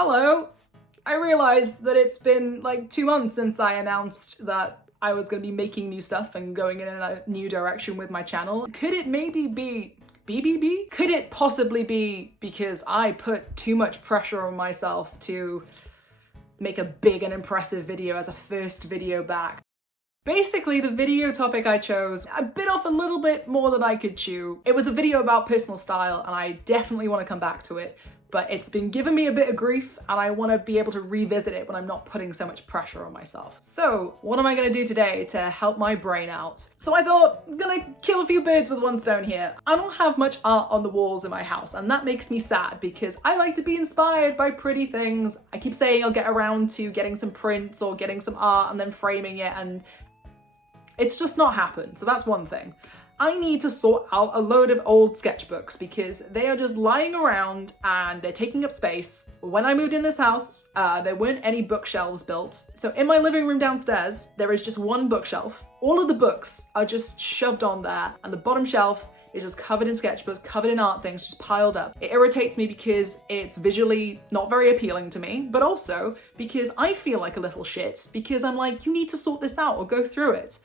Hello! I realized that it's been like 2 months since I announced that I was going to be making new stuff and going in a new direction with my channel. Could it maybe be BBB? Could it possibly be because I put too much pressure on myself to make a big and impressive video as a first video back? Basically, the video topic I chose, I bit off a little bit more than I could chew. It was a video about personal style and I definitely want to come back to it, but it's been giving me a bit of grief and I want to be able to revisit it when I'm not putting so much pressure on myself. So what am I going to do today to help my brain out? So I thought, I'm going to kill a few birds with one stone here. I don't have much art on the walls in my house and that makes me sad because I like to be inspired by pretty things. I keep saying I'll get around to getting some prints or getting some art and then framing it, and it's just not happened, so that's one thing. I need to sort out a load of old sketchbooks because they are just lying around and they're taking up space. When I moved in this house, there weren't any bookshelves built. So in my living room downstairs, there is just one bookshelf. All of the books are just shoved on there and the bottom shelf is just covered in sketchbooks, covered in art things, just piled up. It irritates me because it's visually not very appealing to me, but also because I feel like a little shit because I'm like, you need to sort this out or go through it.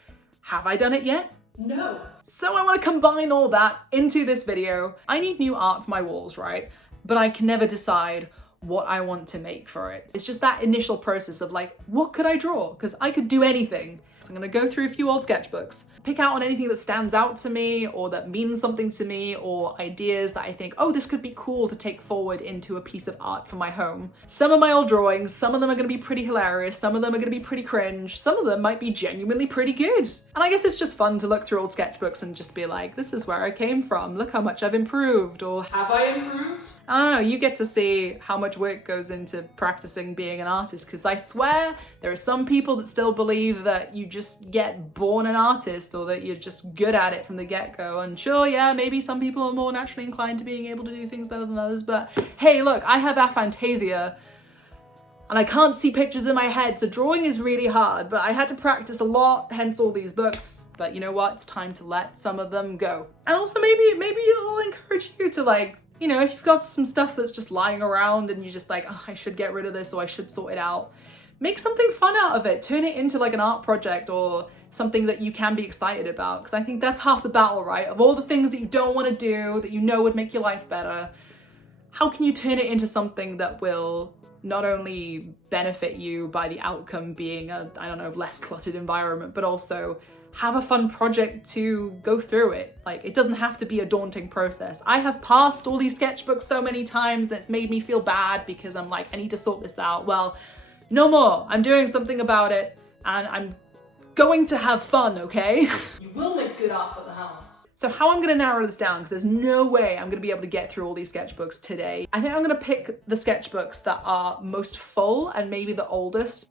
Have I done it yet? No. So I want to combine all that into this video. I need new art for my walls, right? But I can never decide what I want to make for it. It's just that initial process of like, what could I draw? Because I could do anything. So I'm going to go through a few old sketchbooks, pick out on anything that stands out to me or that means something to me or ideas that I think, oh, this could be cool to take forward into a piece of art for my home. Some of my old drawings, some of them are going to be pretty hilarious, some of them are going to be pretty cringe, some of them might be genuinely pretty good. And I guess it's just fun to look through old sketchbooks and just be like, this is where I came from, look how much I've improved, or have I improved? I don't know, you get to see how much work goes into practicing being an artist, because I swear there are some people that still believe that you just get born an artist or that you're just good at it from the get-go. And sure, yeah, maybe some people are more naturally inclined to being able to do things better than others, but hey, look, I have aphantasia and I can't see pictures in my head, so drawing is really hard, but I had to practice a lot, hence all these books. But you know what? It's time to let some of them go. And also maybe it'll encourage you to, like, you know, if you've got some stuff that's just lying around and you're just like, oh, I should get rid of this or I should sort it out, make something fun out of it. Turn it into like an art project or something that you can be excited about. Because I think that's half the battle, right? Of all the things that you don't want to do, that you know would make your life better, how can you turn it into something that will not only benefit you by the outcome being a, I don't know, less cluttered environment, but also have a fun project to go through it. Like, it doesn't have to be a daunting process. I have passed all these sketchbooks so many times that it's made me feel bad because I'm like, I need to sort this out. Well, no more. I'm doing something about it and I'm going to have fun, okay? You will make good art for the house. So how I'm gonna narrow this down, because there's no way I'm gonna be able to get through all these sketchbooks today. I think I'm gonna pick the sketchbooks that are most full and maybe the oldest.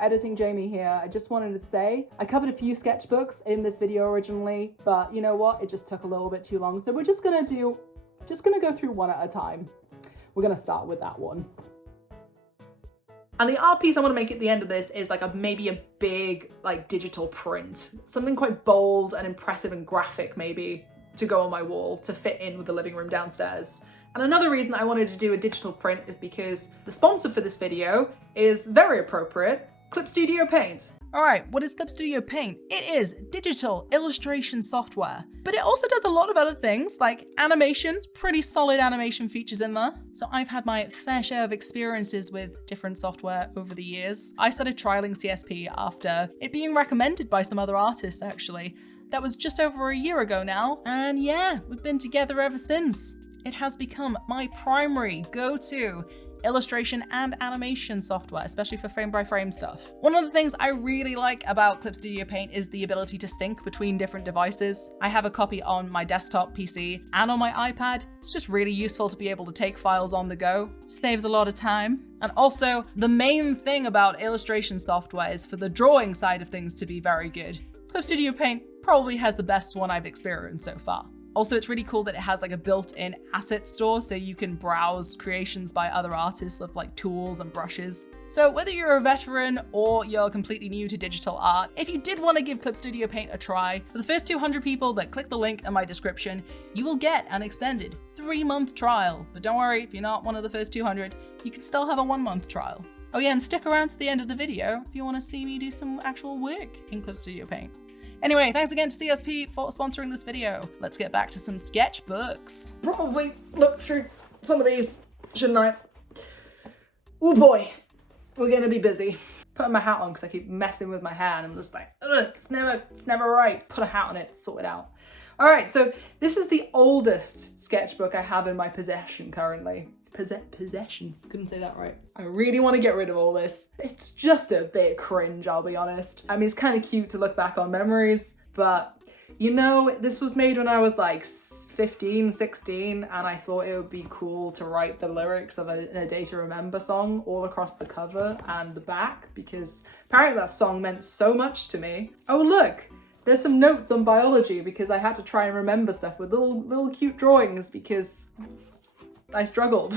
Editing Jamie here, I just wanted to say, I covered a few sketchbooks in this video originally, but you know what? It just took a little bit too long. So we're just gonna go through one at a time. We're gonna start with that one. And the art piece I want to make at the end of this is like maybe a big like digital print. Something quite bold and impressive and graphic maybe to go on my wall to fit in with the living room downstairs. And another reason I wanted to do a digital print is because the sponsor for this video is very appropriate, Clip Studio Paint. Alright, what is Clip Studio Paint? It is digital illustration software, but it also does a lot of other things like animation, pretty solid animation features in there. So I've had my fair share of experiences with different software over the years. I started trialing CSP after it being recommended by some other artists actually. That was just over a year ago now, and yeah, we've been together ever since. It has become my primary go-to illustration and animation software, especially for frame-by-frame stuff. One of the things I really like about Clip Studio Paint is the ability to sync between different devices. I have a copy on my desktop PC and on my iPad. It's just really useful to be able to take files on the go. Saves a lot of time. And also, the main thing about illustration software is for the drawing side of things to be very good. Clip Studio Paint probably has the best one I've experienced so far. Also, it's really cool that it has like a built-in asset store so you can browse creations by other artists of like tools and brushes. So whether you're a veteran or you're completely new to digital art, if you did want to give Clip Studio Paint a try, for the first 200 people that click the link in my description, you will get an extended 3-month trial. But don't worry, if you're not one of the first 200, you can still have a 1-month trial. Oh yeah, and stick around to the end of the video if you want to see me do some actual work in Clip Studio Paint. Anyway, thanks again to CSP for sponsoring this video. Let's get back to some sketchbooks. Probably look through some of these, shouldn't I? Oh boy, we're gonna be busy. Putting my hat on because I keep messing with my hair and I'm just like, ugh, it's never right. Put a hat on it, sort it out. All right, so this is the oldest sketchbook I have in my possession currently. Possession, couldn't say that right. I really want to get rid of all this. It's just a bit cringe, I'll be honest. I mean, it's kind of cute to look back on memories, but you know, this was made when I was like 15, 16, and I thought it would be cool to write the lyrics of a Day to Remember song all across the cover and the back, because apparently that song meant so much to me. Oh look, there's some notes on biology because I had to try and remember stuff with little cute drawings because I struggled.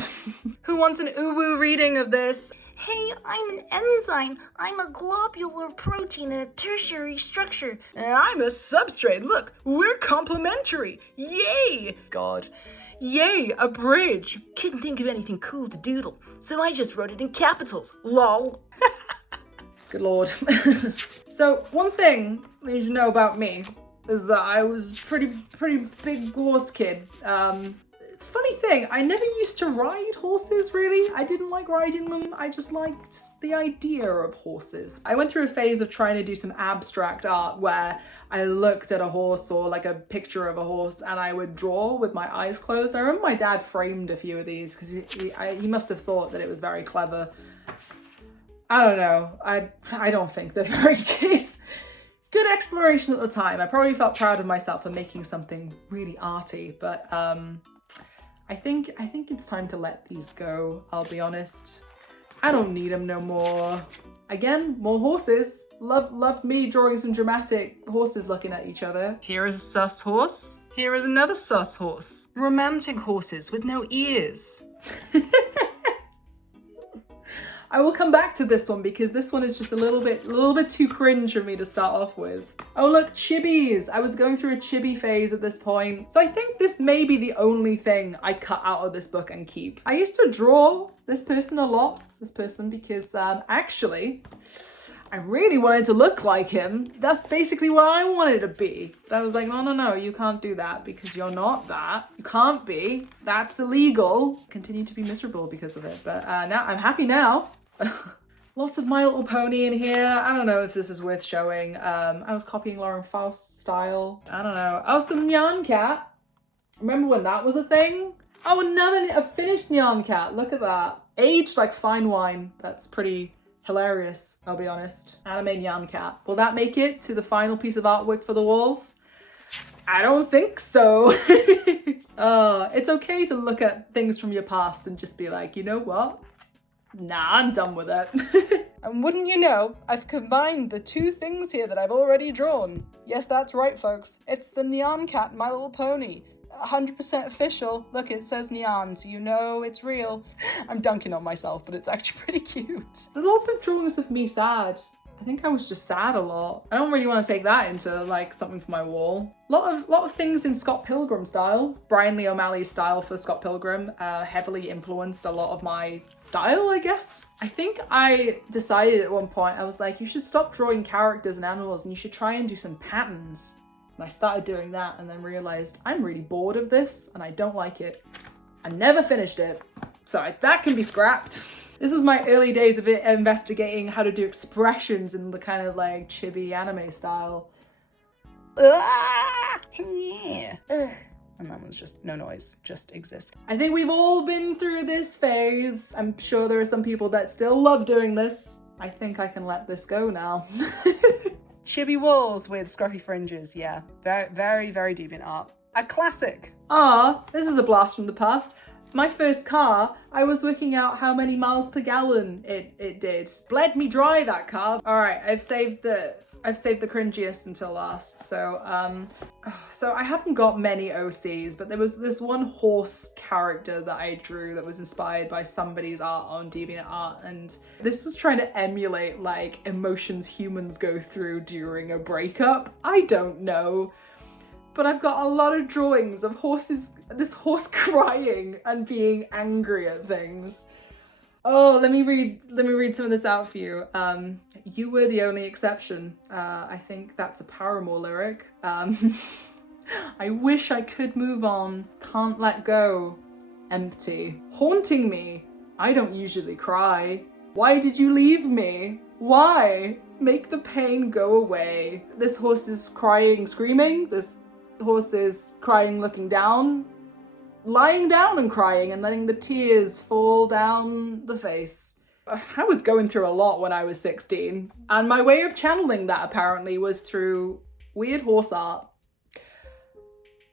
Who wants an uwu reading of this? Hey, I'm an enzyme. I'm a globular protein in a tertiary structure. And I'm a substrate. Look, we're complementary. Yay! God. Yay, a bridge. Couldn't think of anything cool to doodle, so I just wrote it in capitals. Lol. Good lord. So one thing that you should know about me is that I was pretty big horse kid. Funny thing, I never used to ride horses really. I didn't like riding them. I just liked the idea of horses. I went through a phase of trying to do some abstract art where I looked at a horse or like a picture of a horse and I would draw with my eyes closed. I remember my dad framed a few of these because he must have thought that it was very clever. I don't know. I don't think they're very good. Good exploration at the time. I probably felt proud of myself for making something really arty, but I think it's time to let these go, I'll be honest. I don't need them no more. Again, more horses. Loved me drawing some dramatic horses looking at each other. Here is a sus horse. Here is another sus horse. Romantic horses with no ears. I will come back to this one because this one is just a little bit too cringe for me to start off with. Oh look, chibis. I was going through a chibi phase at this point. So I think this may be the only thing I cut out of this book and keep. I used to draw this person a lot, because actually, I really wanted to look like him. That's basically what I wanted to be. But I was like, no, you can't do that because you're not that. You can't be. That's illegal. Continue to be miserable because of it. But now I'm happy now. Lots of My Little Pony in here. I don't know if this is worth showing. I was copying Lauren Faust's style. I don't know. Oh, some Nyan Cat. Remember when that was a thing? Oh, a finished Nyan Cat. Look at that. Aged like fine wine. That's pretty hilarious, I'll be honest. Anime Nyan Cat. Will that make it to the final piece of artwork for the walls? I don't think so. It's okay to look at things from your past and just be like, you know what? Nah, I'm done with it. And wouldn't you know, I've combined the two things here that I've already drawn. Yes, that's right, folks. It's the Nyan Cat, My Little Pony. 100% official. Look, it says Nyan, so you know it's real. I'm dunking on myself, but it's actually pretty cute. There's lots of drawings of me sad. I think I was just sad a lot. I don't really want to take that into like something for my wall. Lot of things in Scott Pilgrim style. Brian Lee O'Malley's style for Scott Pilgrim heavily influenced a lot of my style, I guess. I think I decided at one point, I was like, you should stop drawing characters and animals and you should try and do some patterns. And I started doing that and then realized I'm really bored of this and I don't like it. I never finished it. So that can be scrapped. This was my early days of investigating how to do expressions in the kind of like chibi anime style. Yeah. And that one's just no noise, just exist. I think we've all been through this phase. I'm sure there are some people that still love doing this. I think I can let this go now. Chibi walls with scruffy fringes, yeah. Very, very deviant art. A classic. This is a blast from the past. My first car, I was working out how many miles per gallon it did. Bled me dry, that car. All right, I've saved the I've saved the cringiest until last. So I haven't got many OCs, but there was this one horse character that I drew that was inspired by somebody's art on DeviantArt, and this was trying to emulate like emotions humans go through during a breakup. I don't know. But I've got a lot of drawings of this horse crying and being angry at things. Oh, let me read some of this out for you. You were the only exception. I think that's a Paramore lyric. I wish I could move on. Can't let go. Empty. Haunting me. I don't usually cry. Why did you leave me? Why? Make the pain go away. This horse is crying, screaming. This horse is crying, looking down, lying down and crying and letting the tears fall down the face. I was going through a lot when I was 16, and my way of channeling that apparently was through weird horse art.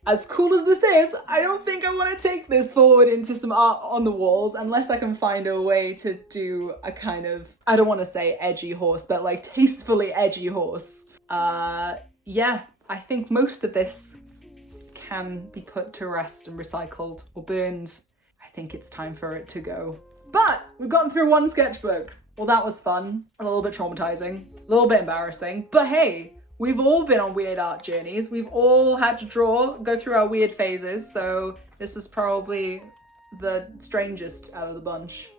As cool as this is, I don't think I want to take this forward into some art on the walls unless I can find a way to do a kind of, I don't want to say edgy horse, but like tastefully edgy horse. Yeah. I think most of this can be put to rest and recycled or burned. I think it's time for it to go. But we've gotten through one sketchbook. Well, that was fun, a little bit traumatizing, a little bit embarrassing. But hey, we've all been on weird art journeys. We've all had to go through our weird phases. So this is probably the strangest out of the bunch.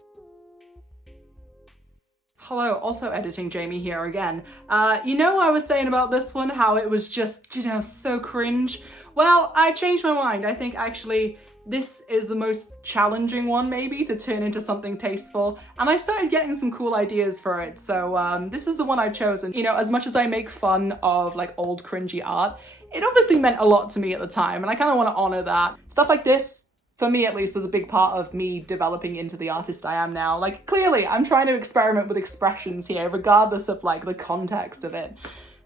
Hello, also editing Jamie here again. I was saying about this one, how it was just, so cringe. Well, I changed my mind. I think actually this is the most challenging one maybe to turn into something tasteful. And I started getting some cool ideas for it. So this is the one I've chosen. As much as I make fun of like old cringy art, it obviously meant a lot to me at the time. And I kind of want to honor that. Stuff like this, for me at least, was a big part of me developing into the artist I am now. Like, clearly, I'm trying to experiment with expressions here, regardless of like the context of it.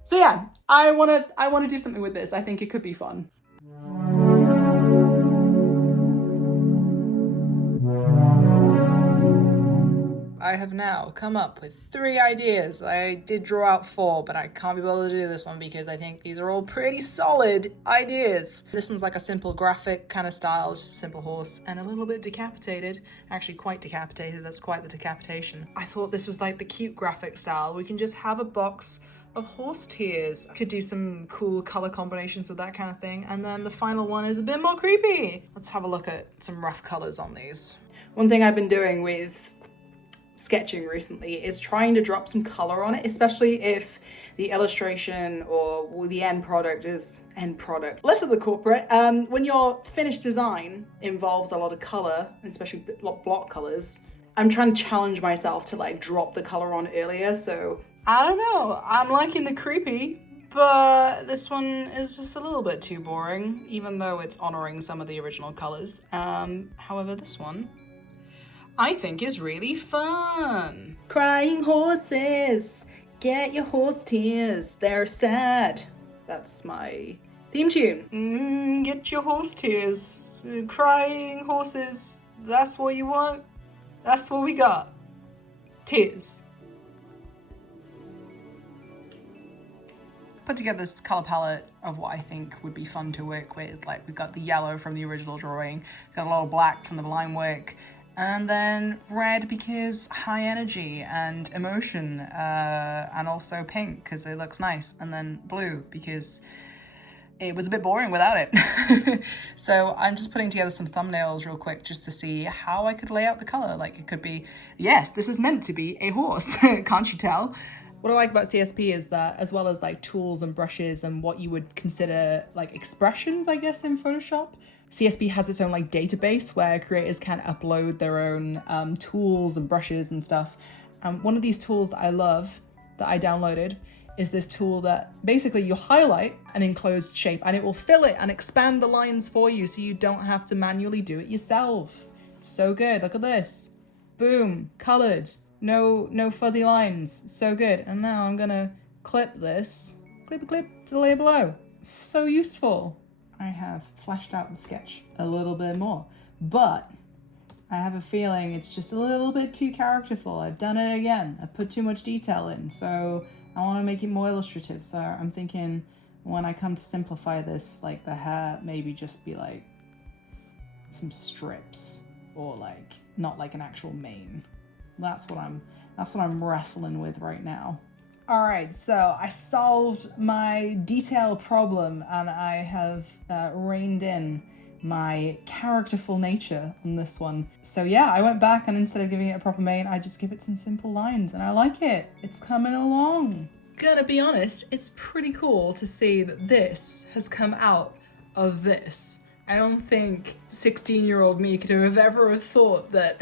So yeah, I wanna do something with this. I think it could be fun. I have now come up with 3 ideas. I did draw out 4, but I can't be bothered to do this one because I think these are all pretty solid ideas. This one's like a simple graphic kind of style, just a simple horse and a little bit decapitated. Actually quite decapitated, that's quite the decapitation. I thought this was like the cute graphic style. We can just have a box of horse tears. Could do some cool color combinations with that kind of thing. And then the final one is a bit more creepy. Let's have a look at some rough colors on these. One thing I've been doing with sketching recently is trying to drop some color on it, especially if the illustration or the end product, less of the corporate. When your finished design involves a lot of color, especially block colors, I'm trying to challenge myself to like drop the color on earlier. So I don't know, I'm liking the creepy, but this one is just a little bit too boring, even though it's honoring some of the original colors. However, this one I think is really fun. Crying horses, get your horse tears, they're sad. That's my theme tune. Get your horse tears, crying horses, that's what you want, that's what we got. Tears. Put together this color palette of what I think would be fun to work with. Like, we've got the yellow from the original drawing, got a lot of black from the line work, and then red because high energy and emotion, and also pink because it looks nice, and then blue because it was a bit boring without it. So I'm just putting together some thumbnails real quick just to see how I could lay out the color. Like, it could be, yes, this is meant to be a horse, can't you tell? What I like about CSP is that, as well as like tools and brushes and what you would consider like expressions, I guess, in Photoshop, CSP has its own like database where creators can upload their own tools and brushes and stuff. One of these tools that I love, that I downloaded, is this tool that basically you highlight an enclosed shape and it will fill it and expand the lines for you so you don't have to manually do it yourself. It's so good, look at this. Boom, colored, no fuzzy lines, so good. And now I'm gonna clip this, clip to the layer below. So useful. I have fleshed out the sketch a little bit more, but I have a feeling it's just a little bit too characterful. I've done it again. I've put too much detail in, so I want to make it more illustrative, so I'm thinking when I come to simplify this, like the hair maybe just be like some strips, or like not like an actual mane. That's what I'm wrestling with right now. All right, so I solved my detail problem, and I have reined in my characterful nature on this one. So yeah, I went back, and instead of giving it a proper mane, I just give it some simple lines, and I like it. It's coming along. Gonna be honest, it's pretty cool to see that this has come out of this. I don't think 16-year-old me could have ever thought that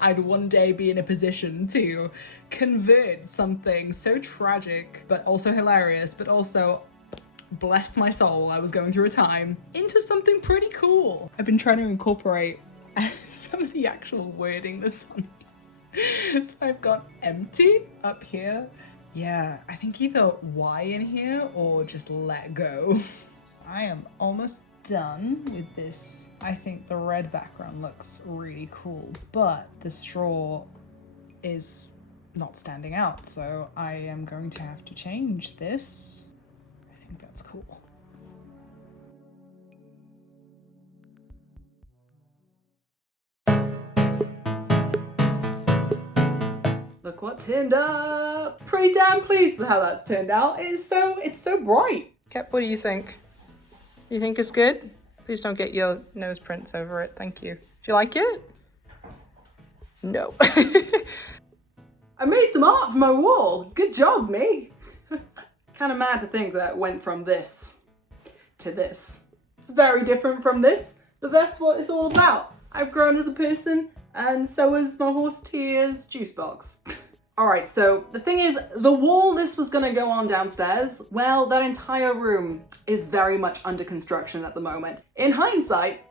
I'd one day be in a position to convert something so tragic, but also hilarious, but also, bless my soul, I was going through a time, into something pretty cool. I've been trying to incorporate some of the actual wording that's on here. So I've got empty up here. Yeah, I think either Y in here or just let go. I am almost done with this. I think the red background looks really cool, but the straw is not standing out, so I am going to have to change this. I think that's cool. Look what turned up! Pretty damn pleased with how that's turned out. It's so bright. Cap, what do you think? You think it's good? Please don't get your nose prints over it. Thank you. Do you like it? No. I made some art for my wall. Good job, me. Kind of mad to think that it went from this to this. It's very different from this, but that's what it's all about. I've grown as a person, and so has my horse Tears juice box. Alright, so the thing is, the wall this was gonna go on downstairs, well, that entire room is very much under construction at the moment. In hindsight,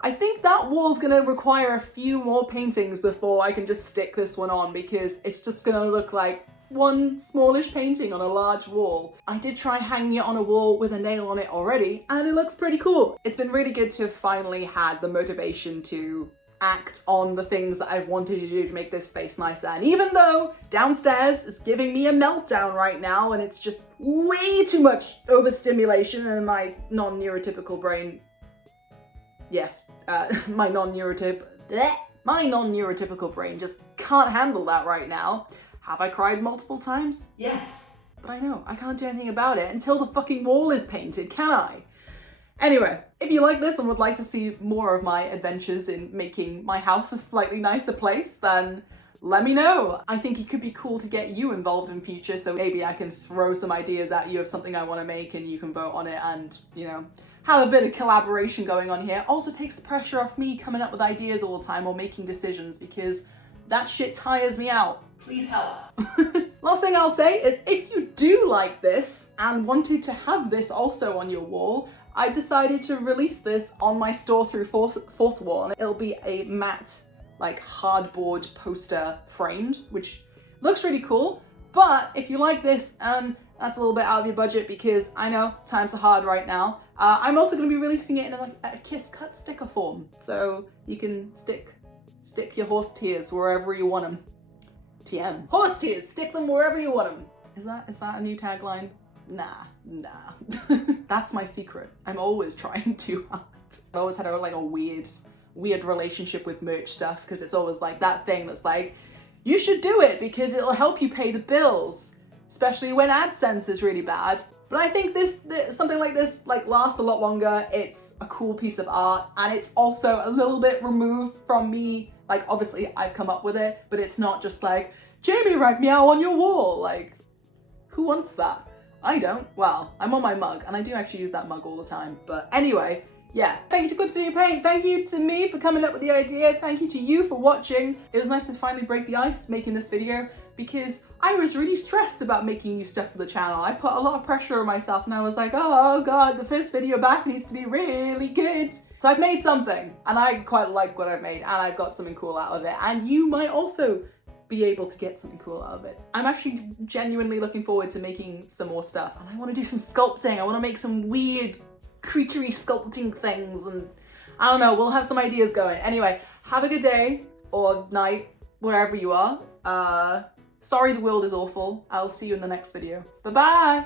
I think that wall's gonna require a few more paintings before I can just stick this one on, because it's just gonna look like one smallish painting on a large wall. I did try hanging it on a wall with a nail on it already, and it looks pretty cool. It's been really good to have finally had the motivation to act on the things that I've wanted to do to make this space nicer. And even though downstairs is giving me a meltdown right now, and it's just way too much overstimulation, and my non-neurotypical brain, yes, my non-neurotypical brain just can't handle that right now. Have I cried multiple times? Yes. But I know, I can't do anything about it until the fucking wall is painted, can I? Anyway, if you like this and would like to see more of my adventures in making my house a slightly nicer place, then let me know. I think it could be cool to get you involved in future, so maybe I can throw some ideas at you of something I want to make and you can vote on it and, you know, have a bit of collaboration going on here. Also takes the pressure off me coming up with ideas all the time or making decisions, because that shit tires me out. Please help. Last thing I'll say is, if you do like this and wanted to have this also on your wall, I decided to release this on my store through fourth wall, and it'll be a matte, like hardboard poster framed, which looks really cool. But if you like this and that's a little bit out of your budget, because I know times are hard right now, I'm also going to be releasing it in a kiss cut sticker form, so you can stick your horse tears wherever you want them. TM. Horse tears, stick them wherever you want them. Is that a new tagline? Nah. That's my secret. I'm always trying too hard. I've always had a weird relationship with merch stuff, because it's always like that thing that's like, you should do it because it'll help you pay the bills, especially when AdSense is really bad. But I think something like this lasts a lot longer. It's a cool piece of art, and it's also a little bit removed from me. Like, obviously I've come up with it, but it's not just like, Jamie, write meow on your wall. Like, who wants that? I don't. Well, I'm on my mug, and I do actually use that mug all the time. But anyway, yeah. Thank you to Quip Studio Paint. Thank you to me for coming up with the idea. Thank you to you for watching. It was nice to finally break the ice making this video, because I was really stressed about making new stuff for the channel. I put a lot of pressure on myself, and I was like, oh god, the first video back needs to be really good. So I've made something, and I quite like what I've made, and I've got something cool out of it. And you might also be able to get something cool out of it. I'm actually genuinely looking forward to making some more stuff, and I want to do some sculpting. I want to make some weird creaturey sculpting things, and I don't know, we'll have some ideas going. Anyway, have a good day or night wherever you are. Sorry the world is awful. I'll see you in the next video. Bye-bye!